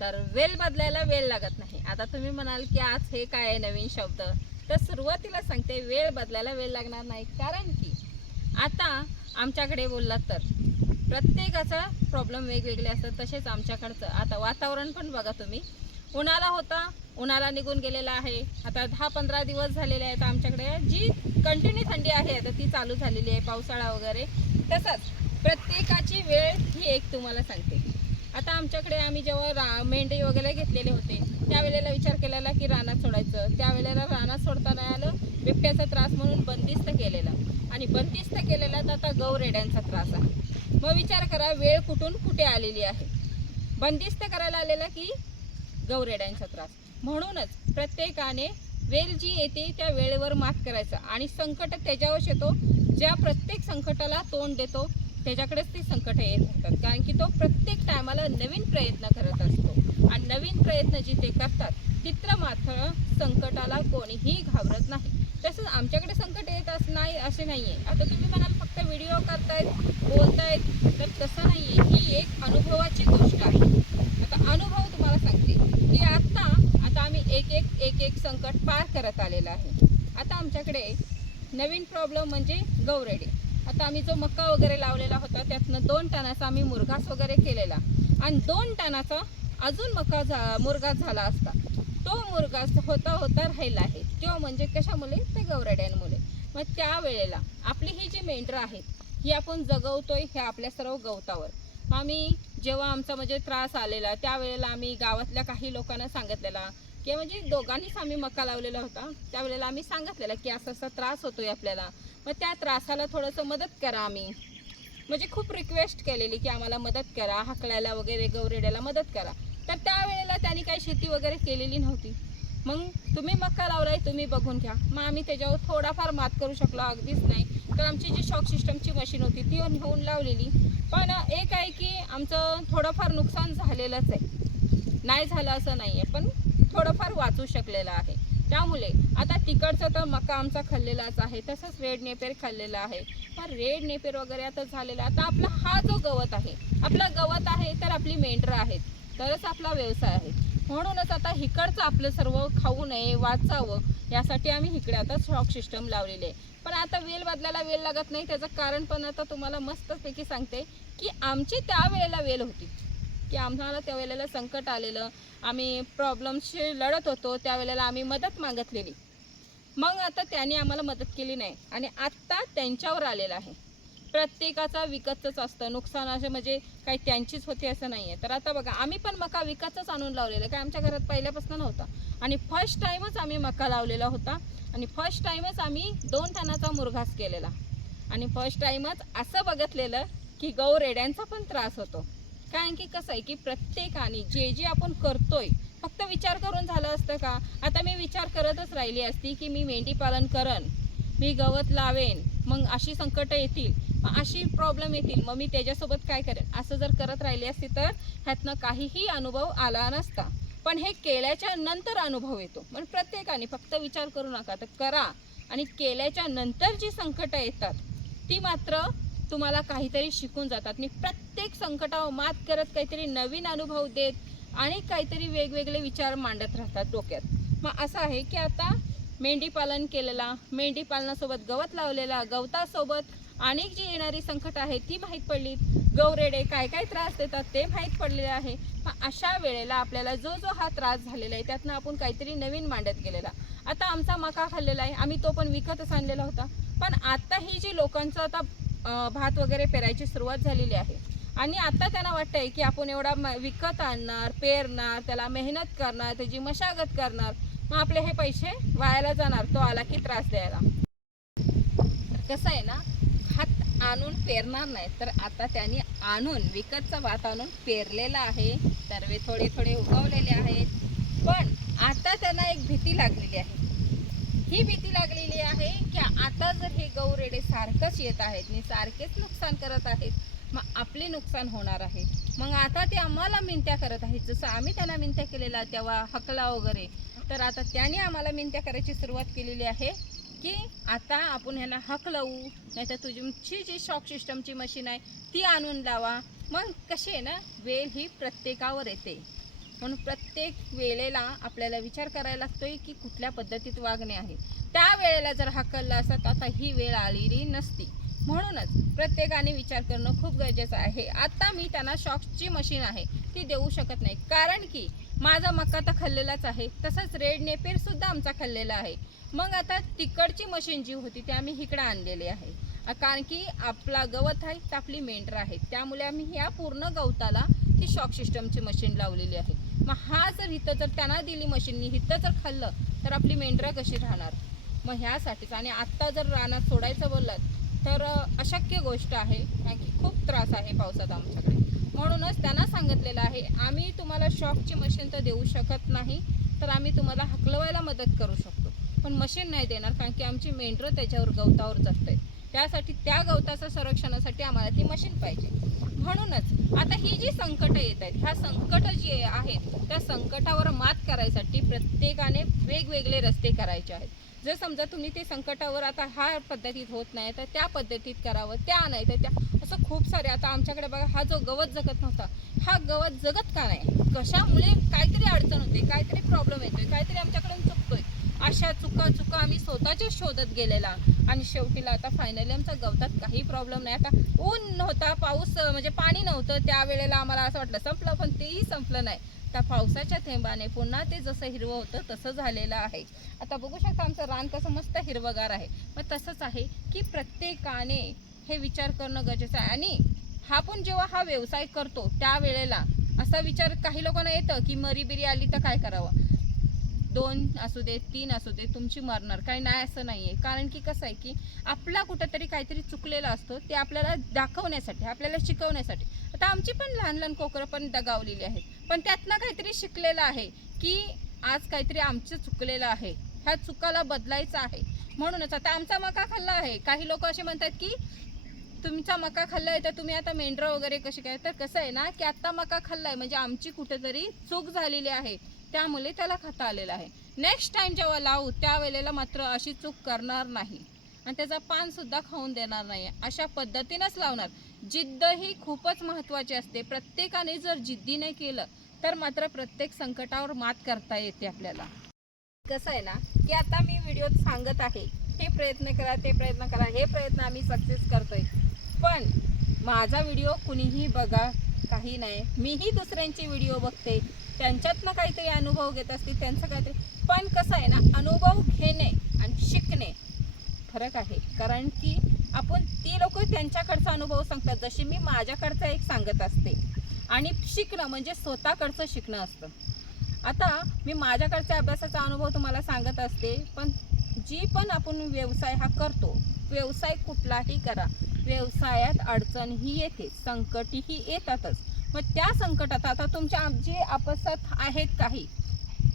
तर वेल बदलायला वेळ लागत नाही. आता तुम्ही म्हणाल की आज हे काय आहे नवीन शब्द? तर सुरुवातीला सांगते वेळ बदलायला वेळ लागणार नाही. कारण की आता आमच्याकडे बोललात तर प्रत्येकाचा प्रॉब्लेम वेगवेगळे असतात. तसेच आमच्याकडचं. आता वातावरण पण बघा तुम्ही. उन्हाळा होता उन्हाळा निघून गेलेला आहे. आता दहा पंधरा दिवस झालेले आहेत आमच्याकडे. जी कंटिन्यू थंडी आहे आता ती चालू झालेली आहे पावसाळा वगैरे. तसंच प्रत्येकाची वेळ ही एक तुम्हाला सांगते. आता आमच्याकडे आम्ही जेव्हा रा मेंढी वगैरे घेतलेले होते त्यावेळेला विचार केलेला की रानात सोडायचं. त्यावेळेला रानात सोडता नाही आलं बिबट्याचा त्रास म्हणून बंदिस्त केलेला. आणि बंदिस्त केलेला तर आता गौरेड्यांचा त्रास आहे. मग विचार करा वेळ कुठून कुठे आलेली आहे? बंदिस्त करायला आलेला की गौरेड्यांचा त्रास. म्हणूनच प्रत्येकाने वेळ जी येते त्या वेळेवर मात करायचं. आणि संकट त्याच्यावर येतो. ज्या प्रत्येक संकटाला तोंड देतो त्याच्याकडेच ती संकट येत राहतात कारण की तो प्रत्येक टायमाला नवीन प्रयत्न करत असतो. आणि नवीन प्रयत्न जिथे करतात तिथं मात्र संकटाला कोणीही घाबरत नाही. तसंच आमच्याकडे संकट येत अस नाही असे नाही आहे आता तुम्ही म्हणाल फक्त व्हिडिओ करतायत बोलतायत तर तसं नाही आहे ही एक अनुभवाची गोष्ट आहे. आता अनुभव तुम्हाला सांगते. की आत्ता आता आम्ही एक एक एक एक संकट पार करत आलेलं आहे. आता आमच्याकडे नवीन प्रॉब्लेम म्हणजे गौरेडे. आता आम्ही जो मका वगैरे लावलेला होता त्यातनं दोन टनाचा आम्ही मुरघास वगैरे केलेला. आणि दोन टनाचा अजून मका झा मुरघास झाला असता. तो मुरघास होता होता राहिला आहे. तो म्हणजे कशामुळे ते गौरेड्यांमुळे मग त्यावेळेला आपली ही जी मेंढरं आहेत ही आपण जगवतोय हे आपल्या सर्व गवतावर. आम्ही जेव्हा आमचा म्हणजे त्रास आलेला त्यावेळेला आम्ही गावातल्या काही लोकांना सांगितलेला की म्हणजे दोघांनीच आम्ही मका लावलेला होता त्यावेळेला आम्ही सांगितलेला की असा असा त्रास होतोय आपल्याला. मग त्या त्रासाला थोडंसं मदत करा आम्ही. म्हणजे खूप रिक्वेस्ट केलेली की आम्हाला मदत करा हाकलायला वगैरे गौरेड्याला मदत करा. तर त्यावेळेला त्यांनी काही शेती वगैरे केलेली नव्हती. मग तुम्ही मक्का लावलाय तुम्ही बघून घ्या. मग आम्ही त्याच्यावर थोडाफार मात करू शकलो अगदीच नाही. तर आमची जी शॉक सिस्टमची मशीन होती ती होऊन लावलेली. पण एक आहे की आमचं थोडंफार नुकसान झालेलंच आहे. नाही झालं असं नाही आहे पण थोडंफार वाचू शकलेलं आहे. त्यामुळे आता तिकडचं तर मका आमचा खाल्लेलाच आहे तसंच रेड नेपेर खाल्लेला आहे. पण रेड नेपेर वगैरे आता झालेला आता आपला हा जो गवत आहे आपला गवत आहे तर आपली मेंढरं आहेत. तरच आपला व्यवसाय आहे. म्हणूनच आता इकडचं आपलं सर्व खाऊ नये वाचावं यासाठी आम्ही इकडे आता शॉक सिस्टम लावलेली आहे. पण आता वेल बदलायला वेळ लागत नाही त्याचं कारण पण आता तुम्हाला मस्तपैकी सांगते की आमची त्या वेळेला वेल होती. की आम्हाला त्या वेळेला संकट आलेलं. आम्ही प्रॉब्लेमशी लढत होतो त्यावेळेला आम्ही मदत मागितलेली. मग आता त्यांनी आम्हाला मदत केली नाही आणि आत्ता त्यांच्यावर आलेलं आहे. प्रत्येकाचा विकतच असतं. नुकसान असे म्हणजे काही त्यांचीच होती असं नाही आहे तर आता बघा आम्ही पण मका विकतच आणून लावलेलं. काय आमच्या घरात पहिल्यापासून नव्हता. आणि फर्स्ट टाईमच आम्ही मका लावलेला होता. आणि फर्स्ट टाईमच आम्ही दोन टनाचा मुरघास केलेला. आणि फर्स्ट टाईमच असं बघितलेलं की गौ रेड्यांचा पण त्रास होतो. कारण की कसं आहे की प्रत्येकाने जे जे आपण करतोय फक्त विचार करून झालं असतं का? आता मी विचार करतच राहिली असती की मी मेंढी पालन करन मी गवत लावेन मग अशी संकटं येतील मग अशी प्रॉब्लेम येतील मग मी त्याच्यासोबत काय करेन? असं जर करत राहिली असती तर ह्यातनं काहीही अनुभव आला नसता. पण हे केल्याच्यानंतर अनुभव येतो. पण प्रत्येकाने फक्त विचार करू नका. तर करा. आणि केल्याच्यानंतर जी संकटं येतात ती मात्र तुम्हाला काहीतरी शिकून जातात. आणि प्रत्येक संकटावर मात करत काहीतरी नवीन अनुभव देत आणि काहीतरी वेगवेगळे विचार मांडत राहतात डोक्यात. मग असं आहे की आता मेंढी पालन केलेला मेंढी पालनासोबत गवत लावलेला गवतासोबत अनेक जी येणारी संकट आहेत ती माहीत पडली. गौरेडे काय काय त्रास देतात ते माहीत पडलेले आहे. मग अशा वेळेला आपल्याला जो जो हा त्रास झालेला आहे त्यातनं आपण काहीतरी नवीन मांडत गेलेला. आता आमचा मका खाल्लेला आहे. आम्ही तो पण विकतच आणलेला होता. पण आता ही जी लोकांचं आता भात वगैरे पेरायची सुरुवात झालेली आहे. आणि आता त्यांना वाटतंय की आपण एवढा म- विकत आणणार पेरणार त्याला मेहनत करणार त्याची मशागत करणार मग आपले हे पैसे वायाला जाणार तो आला की त्रास द्यायला. तर कसं आहे ना भात आणून पेरणार नाही तर आता त्यांनी आणून विकतचा भात आणून पेरलेला आहे. सर्वे थोडे थोडे उगवलेले आहेत. पण आता त्यांना एक भीती लागलेली आहे. ही भीती लागलेली आहे की आता जर हे गौरेडे सारखंच येत आहेत आणि सारखेच नुकसान करत आहेत मग आपले नुकसान होणार आहे. मग आता ते आम्हाला मिनत्या करत आहेत. जसं आम्ही त्यांना मिनत्या केलेल्या तेव्हा हकला वगैरे तर आता त्याने आम्हाला मिनत्या करायची सुरुवात केलेली आहे की आता आपण ह्याला हक लावू नाही तर जी शॉक सिस्टमची मशीन आहे ती आणून लावा. मग कशी आहे ना वेळ ही प्रत्येकावर येते. म्हणून प्रत्येक वेळेला आपल्याला विचार करायला लागतोय की कुठल्या पद्धतीत वागणे आहे. त्या वेळेला जर हाकलला असता तर आता ही वेळ आलेली नसती. म्हणूनच प्रत्येकाने विचार करणं खूप गरजेचं आहे. आता मी त्यांना शॉक्सची मशीन आहे ती देऊ शकत नाही. कारण की माझा मक्का तर खाल्लेलाच आहे तसंच रेड नेपेरसुद्धा आमचा खाल्लेला आहे. मग आता तिकडची मशीन जी होती ती आम्ही इकडं आणलेली आहे. कारण की आपला गवत आहे तर आपली मेंढर आहे. त्यामुळे आम्ही ह्या पूर्ण गवताला ती शॉक सिस्टमची मशीन लावलेली आहे. मग हा जर इथं जर त्यांना दिली मशीननी हिथं जर खाल्लं तर आपली मेंढरं कशी राहणार? मग ह्यासाठीच. आणि आत्ता जर रानात सोडायचं बोललात तर अशक्य गोष्ट आहे. कारण की खूप त्रास आहे पावसात आमच्याकडे. म्हणूनच त्यांना सांगितलेलं आहे आम्ही तुम्हाला शॉकची मशीन तर देऊ शकत नाही तर आम्ही तुम्हाला हकलवायला मदत करू शकतो. पण मशीन नाही देणार कारण की आमची मेंढरं त्याच्यावर गवतावर जगत आहेत त्यासाठी त्या गवताचं संरक्षणासाठी आम्हाला ती मशीन पाहिजे. म्हणूनच आता ही जी संकटं येत आहेत ह्या संकट जी आहेत त्या संकटावर मात करायसाठी प्रत्येकाने वेगवेगळे रस्ते करायचे आहेत. जर समजा तुम्ही ते संकटावर आता ह्या पद्धतीत होत नाही तर त्या पद्धतीत करावं त्या नाही तर त्या असं खूप सारे आता आमच्याकडे बघा हा जो गवत जगत नव्हता हा गवत जगत का नाही? कशामुळे काहीतरी अडचण होते काहीतरी प्रॉब्लेम येतोय काहीतरी आमच्याकडून चुकतोय. अशा चुका चुका आम्ही स्वतःच्या शोधत गेलेला. आणि शेवटीला आता फायनली आमचा गवतात काही प्रॉब्लेम नाही. आता ऊन नव्हता पाऊस म्हणजे पाणी नव्हतं. त्यावेळेला आम्हाला असं वाटलं संपलं पण तेही संपलं नाही. त्या पावसाच्या थेंबाने पुन्हा ते जसं हिरवं होतं तसं झालेलं आहे. आता बघू शकता आमचं रान कसं मस्त हिरवगार आहे. मग तसंच आहे की प्रत्येकाने हे विचार करणं गरजेचं आहे. आणि हा पण जेव्हा हा व्यवसाय करतो त्यावेळेला असा विचार काही लोकांना येतं की मरीबिरी आली तर काय करावं? दोन असू दे तीन असू दे तुमची मरणार. काही नाही असं नाही आहे कारण की कसं आहे की आपला कुठंतरी काहीतरी चुकलेला असतो ते आपल्याला दाखवण्यासाठी आपल्याला शिकवण्यासाठी. आता आमची पण लहान लहान कोकरं पण दगावलेली आहेत. पण त्यातनं काहीतरी शिकलेलं आहे की आज काहीतरी आमचं चुकलेलं आहे. ह्या चुकाला बदलायचं आहे. म्हणूनच आता आमचा मका खाल्ला आहे. काही लोक असे म्हणतात की तुमचा मका खाल्लाय तर तुम्ही आता मेंढरं वगैरे कशी काय? तर कसं आहे ना की आता मका खाल्लाय म्हणजे आमची कुठेतरी चूक झालेली आहे. त्यामुळे त्याला खाता आलेलं आहे. नेक्स्ट टाइम जेव्हा लावू त्यावेळेला मात्र अशी चूक करणार नाही. आणि त्याचा पानसुद्धा खाऊन देणार नाही. अशा पद्धतीनंच लावणार. जिद्द ही खूपच महत्त्वाची असते. प्रत्येकाने जर जिद्दीने केलं तर मात्र प्रत्येक संकटावर मात करता येते आपल्याला. कसं आहे ना की आता मी व्हिडिओत सांगत आहे. हे प्रयत्न करा ते प्रयत्न करा. हे प्रयत्न आम्ही सक्सेस करतोय. पण माझा व्हिडिओ कुणीही बघा काही नाही. मीही दुसऱ्यांचे व्हिडिओ बघते. त्यांच्यातनं काहीतरी अनुभव घेत असते त्यांचं काहीतरी. पण कसं आहे ना अनुभव घेणे आणि शिकणे फरक आहे. कारण की आपण ती लोक त्यांच्याकडचा अनुभव सांगतात. जशी मी माझ्याकडचा एक सांगत असते. आणि शिकणं म्हणजे स्वतःकडचं शिकणं असतं. आता मी माझ्याकडच्या अभ्यासाचा अनुभव तुम्हाला सांगत असते पण जी पण आपण व्यवसाय हा करतो व्यवसाय कुठलाही करा. व्यवसायात अडचणही येते संकटही येतातच. मग त्या संकटात आता तुमच्या जे आपसात आहेत काही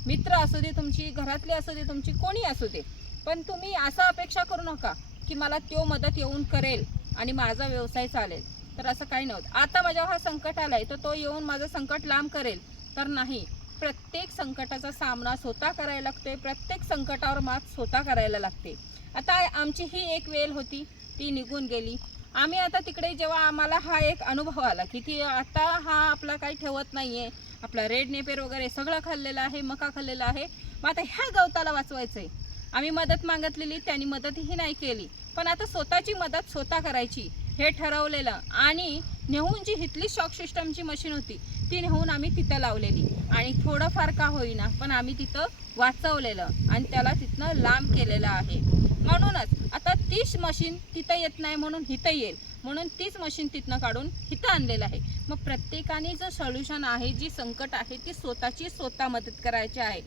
मित्र असू दे तुमची घरातली असू दे तुमची कोणी असू दे पण तुम्ही असं अपेक्षा करू नका की मला तो मदत येऊन करेल आणि माझा व्यवसाय चालेल. तर असं काही नव्हतं. आता माझ्यावर हा संकट आलाय तर तो येऊन माझं संकट लांब करेल. तर नाही प्रत्येक संकटाचा सामना स्वतः करायला लागतोय प्रत्येक संकटावर मात स्वतः करायला लागते. आता आमची ही एक वेळ होती ती निघून गेली. आम्ही आता तिकडे जेव्हा आम्हाला हा एक अनुभव आला की ती आता हा आपला काही ठेवत नाही आहे आपला रेड नेपेर वगैरे सगळं खाल्लेलं आहे मका खाल्लेला आहे. मग आता ह्या गवताला वाचवायचं आहे आम्ही मदत मागितलेली त्यांनी मदतही नाही केली. पण आता स्वतःची मदत स्वतः करायची हे ठरवलेलं. आणि नेहून जी हिथली शॉक सिस्टमची मशीन होती ती नेहून आम्ही तिथं लावलेली. आणि थोडंफार का होईना पण आम्ही तिथं वाचवलेलं. आणि त्याला तिथनं लांब केलेलं आहे. म्हणूनच आता तीच मशीन तिथं येत नाही म्हणून इथं येईल. म्हणून तीच मशीन तिथनं काढून इथं आणलेलं आहे. मग प्रत्येकाने जो सोल्युशन आहे जी संकट आहे ती स्वतःची स्वतः मदत करायची आहे.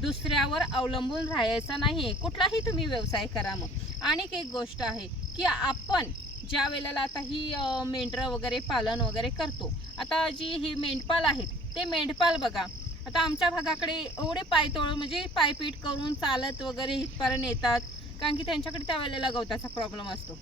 दुसऱ्यावर अवलंबून राहायचं नाही आहे कुठलाही तुम्ही व्यवसाय करा मग. आणि एक गोष्ट आहे की आपण ज्या वेळेला आता ही मेंढरं वगैरे पालन वगैरे करतो आता जी ही मेंढपाल आहेत ते मेंढपाल बघा. आता आमच्या भागाकडे एवढे पायतोळ म्हणजे पायपीट करून चालत वगैरे इथपर्यंत येतात. कारण की त्यांच्याकडे त्या वेळेला गवताचा प्रॉब्लेम असतो.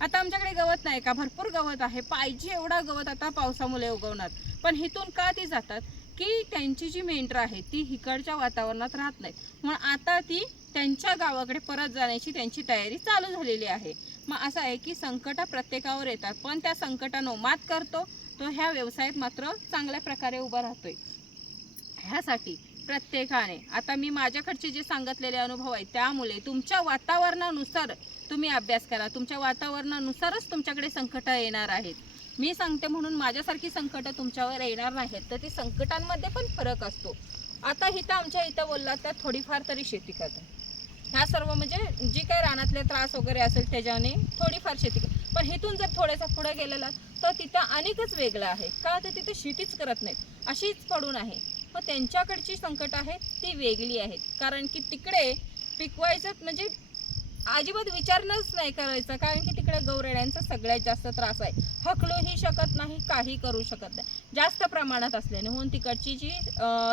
आता आमच्याकडे गवत नाही का? भरपूर गवत आहे. पाहिजे एवढा गवत आता पावसामुळे उगवणार. पण हिथून का ती जातात? की त्यांची जी मेंढरं आहे ती इकडच्या वातावरणात राहत नाही. म्हणून आता ती त्यांच्या गावाकडे परत जाण्याची त्यांची तयारी चालू झालेली आहे. मग असं आहे की संकट प्रत्येकावर येतात. पण त्या संकटानं मात करतो. तो ह्या व्यवसायात मात्र चांगल्या प्रकारे उभा राहतोय. ह्यासाठी प्रत्येकाने. आता मी माझ्याकडचे जे सांगितलेले अनुभव आहेत त्यामुळे तुमच्या वातावरणानुसार तुम्ही अभ्यास करा. तुमच्या वातावरणानुसारच तुमच्याकडे संकट येणार आहेत. मी सांगते म्हणून माझ्यासारखी संकट तुमच्यावर येणार नाहीत तर ती संकटांमध्ये पण फरक असतो. आता इथं आमच्या इथं बोलला तर थोडीफार तरी शेती करतात. ह्या सर्व म्हणजे जी काही रानातले त्रास वगैरे असेल त्याच्याने थोडीफार शेती पण इथून जर थोडासा पुढे गेलेला तर तिथं अनेकच वेगळं आहे. का? तर तिथं शेतीच करत नाहीत. अशीच पडून आहे. मग त्यांच्याकडची संकट आहेत ती वेगळी आहेत कारण की तिकडे पिकवायचं म्हणजे अजिबात विचारणंच नाही करायचं. कारण की तिकडे गौरेड्यांचा सगळ्यात जास्त त्रास आहे. हकलूही शकत नाही काही करू शकत नाही. जास्त प्रमाणात असल्याने म्हणून तिकडची जी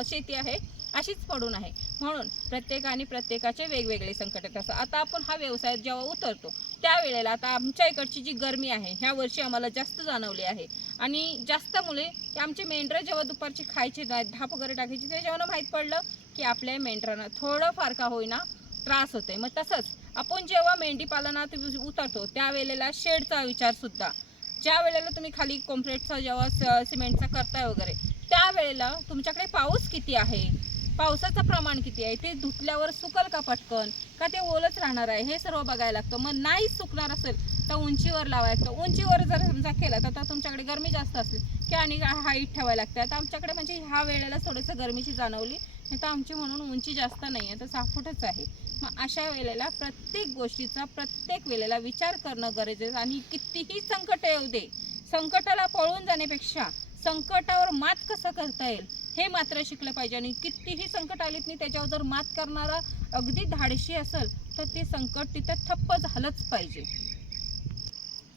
शेती आहे अशीच पडून आहे. म्हणून प्रत्येकाने प्रत्येकाचे वेगवेगळे संकट येत असतात आता आपण हा व्यवसाय जेव्हा उतरतो त्यावेळेला आता आमच्या इकडची जी गरमी आहे ह्या वर्षी आम्हाला जास्त जाणवली आहे. आणि जास्त मुले आमचे मेंढरं जेव्हा दुपारची खायची धाप वगैरे टाकायची ते जेव्हा माहीत पडलं की आपल्या मेंढरांना थोडंफार का होईना त्रास होतोय. मग तसंच आपण जेव्हा मेंढी पालनात उतरतो त्यावेळेला शेडचा विचारसुद्धा ज्या वेळेला तुम्ही खाली कॉम्प्रेटचा जेव्हा स- सिमेंटचा करताय वगैरे त्यावेळेला तुमच्याकडे पाऊस किती आहे? पावसाचं प्रमाण किती आहे? ते धुतल्यावर सुकल का पटकन? का ते ओलच राहणार आहे? हे सर्व बघायला लागतं. मग नाही सुकणार असेल तर उंचीवर लावायला लागतं उंचीवर जर समजा केलं तर तुमच्याकडे गरमी जास्त असेल की आणि हाईट ठेवायला लागते. आता आमच्याकडे म्हणजे ह्या वेळेला थोडंसं गरमीची जाणवली. नाही तर आमची म्हणून उंची जास्त नाही आहे तर सहा फुटच आहे. मग अशा वेळेला प्रत्येक गोष्टीचा प्रत्येक वेळेला विचार करणं गरजेचं आणि कितीही संकट येऊ दे संकटाला पळून जाण्यापेक्षा संकटावर मात कसं करता येईल? हे मात्र शिकलं पाहिजे. आणि कितीही संकट आलीत नाही त्याच्यावर जर मात करणारा अगदी धाडशी असेल तर ते संकट तिथं ठप्प झालंच पाहिजे.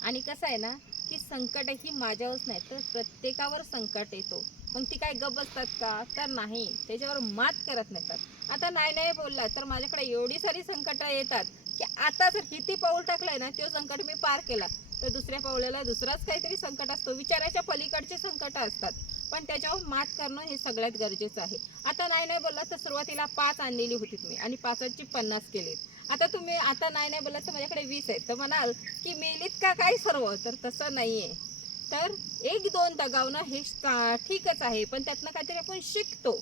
आणि कसं आहे ना की संकट ही माझ्यावरच नाही तर प्रत्येकावर संकट येतो. मग ती काय गप बसतात का? तर नाही. त्याच्यावर मात करत नसतात. आता नाही नाही बोलला तर माझ्याकडे एवढी सारी संकटं येतात की आता जर किती पाऊल टाकलंय ना तो संकट मी पार केला. तर दुसऱ्या पावलाला दुसराच काहीतरी संकट असतो. विचाराच्या पलीकडचे संकट असतात. पण त्याच्यावर मात करणं हे सगळ्यात गरजेचं आहे. आता नाही नाही बोलला तर सुरुवातीला पाच आणलेली होती मी आणि पाचाची पन्नास केलीत. आता तुम्ही आता नाही नाही बोलला तर माझ्याकडे वीस आहेत. तर म्हणाल की मेलीत का काय सर्व? तर तसं नाही आहे तर एक दोन दगावणं हे ठीकच आहे पण त्यातनं काहीतरी आपण शिकतो.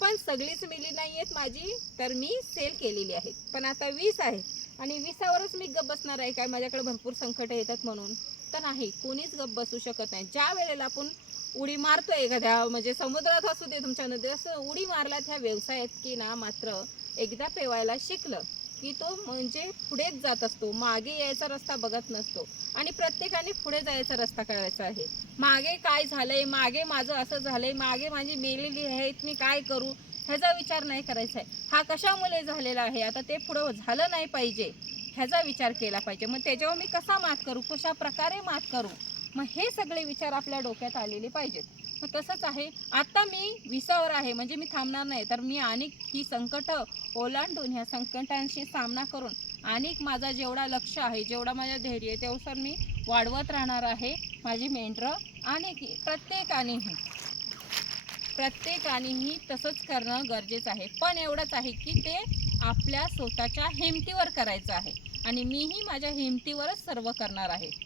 पण सगळीच मिली नाही आहेत माझी तर मी सेल केलेली आहे. पण आता वीस आहे आणि विसावरच मी गप बसणार आहे. काय माझ्याकडे भरपूर संकट येतात म्हणून. तर नाही कोणीच गप बसू शकत नाही. ज्या वेळेला आपण उडी मारतोय एखाद्या म्हणजे समुद्रात असू दे तुमच्या नदी असं उडी मारला त्या व्यवसायात की ना मात्र एकदा पेवायला शिकलं की तो म्हणजे पुढेच जात असतो. मागे यायचा रस्ता बघत नसतो. आणि प्रत्येकाने पुढे जायचा रस्ता करायचा आहे. मागे काय झालंय? मागे माझं असं झालंय. मागे माझी मेलेली आहेत. मी काय करू? ह्याचा विचार नाही करायचा आहे. हा कशामुळे झालेला आहे? आता ते पुढं झालं नाही पाहिजे. ह्याचा विचार केला पाहिजे. मग त्याच्यावर मी कसा मात करू? कशा प्रकारे मात करू? मग हे सगळे विचार आपल्या डोक्यात आलेले पाहिजेत. मग तसंच आहे. आता मी विसावर आहे म्हणजे मी थांबणार नाही. तर मी अनेक ही संकट ओलांडून ह्या संकटांशी सामना करून अनेक माझा जेवढा लक्ष आहे जेवढा माझा धैर्य आहे तेवढं मी वाढवत राहणार आहे माझी मेंढरं आणि की- प्रत्येकानेही. प्रत्येकानेही तसंच करणं गरजेचं आहे. पण एवढंच आहे की ते आपल्या स्वतःच्या हिमतीवर करायचं आहे. आणि मीही माझ्या हिमतीवरच सर्व करणार आहे.